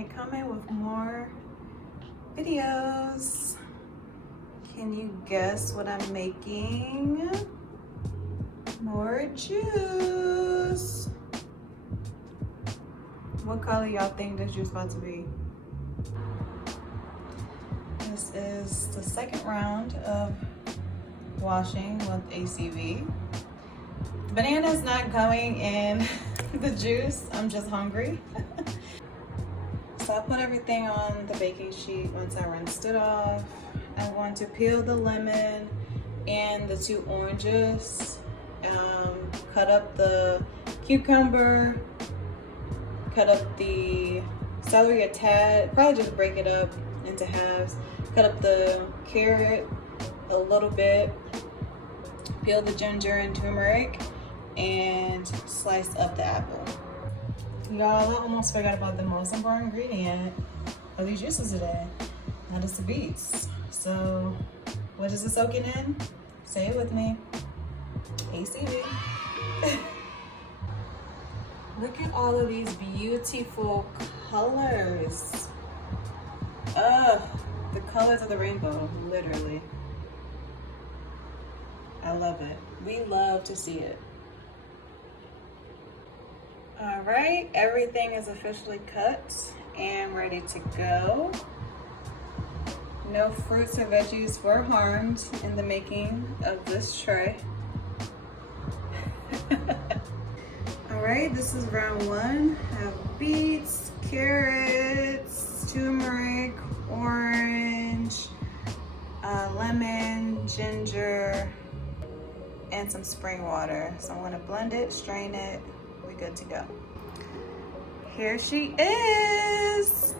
gonna come in with more videos. Can you guess what I'm making? More juice. What color y'all think this juice about to be? This is the second round of washing with ACV. The banana is not going in the juice. I'm just hungry. So I put everything on the baking sheet once I rinsed it off. I'm going to peel the lemon and the 2 oranges. Cut up the cucumber, cut up the celery a tad, probably just break it up into halves. Cut up the carrot a little bit, peel the ginger and turmeric, and slice up the apple. Y'all, I almost forgot about the most important ingredient of these juices today. That is the beets. So, what is it soaking in? Say it with me. ACV. Look at all of these beautiful colors. The colors of the rainbow, literally. I love it. We love to see it. All right, everything is officially cut and ready to go. No fruits or veggies were harmed in the making of this tray. All right, this is round 1. I have beets, carrots, turmeric, orange, lemon, ginger, and some spring water. So I'm gonna blend it, strain it, we're good to go. Here she is.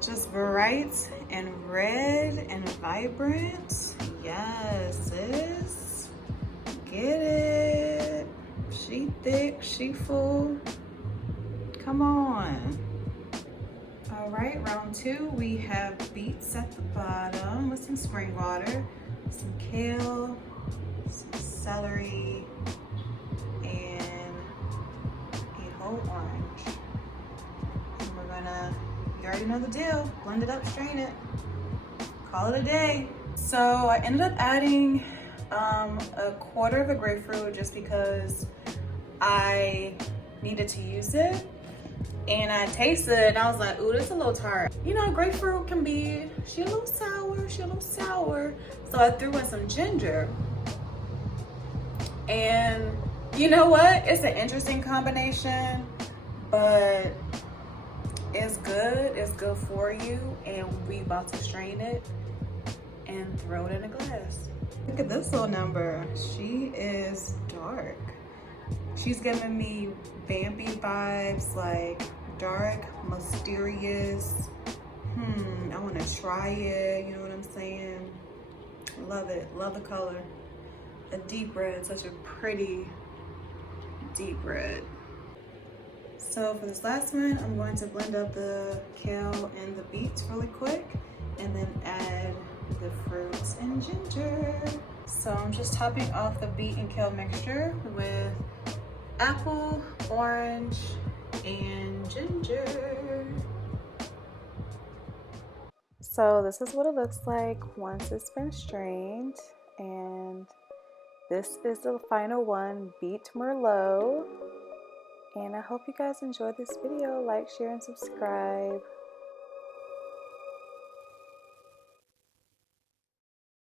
Just bright and red and vibrant. Yes, sis. Get it. She thick, she full. Come on. All right, round 2, we have beets at the bottom with some spring water, some kale, some celery, and a whole orange. And we're gonna, you already know the deal, blend it up, strain it, call it a day. So I ended up adding a quarter of a grapefruit just because I needed to use it. And I tasted it and I was like, ooh, this is a little tart. You know, grapefruit can be, she a little sour. So I threw in some ginger. And you know what? It's an interesting combination, but it's good. It's good for you. And we about to strain it and throw it in a glass. Look at this little number. She is dark. She's giving me vampy vibes, like dark, mysterious. I want to try it, you know what I'm saying? Love it, love the color. A deep red, such a pretty deep red. So for this last one, I'm going to blend up the kale and the beets really quick, and then add the fruits and ginger. So I'm just topping off the beet and kale mixture with apple, orange, and ginger. So this is what it looks like once it's been strained, and this is the final one, Beet Merlot. And I hope you guys enjoyed this video. Like, share, and subscribe.